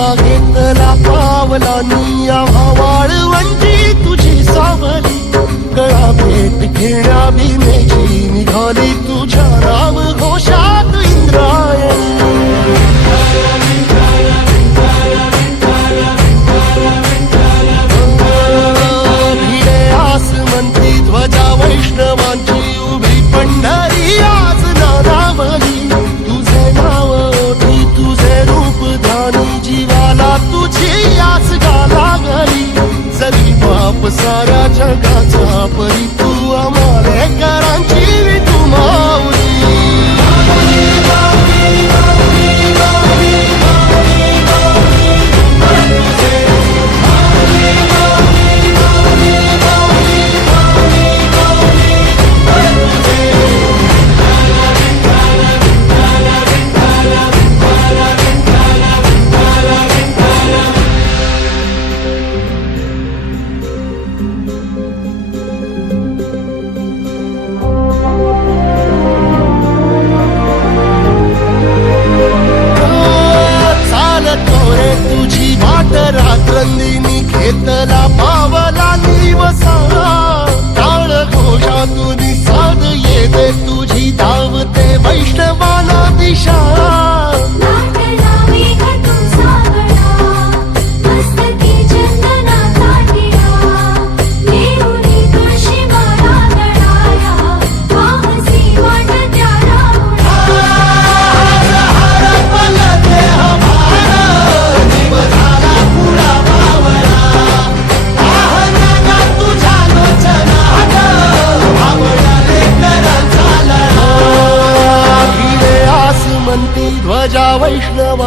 बाप घेतला पावला निया वाळवंटी तुझी सावली गळा भेट घेण्या येते तुझी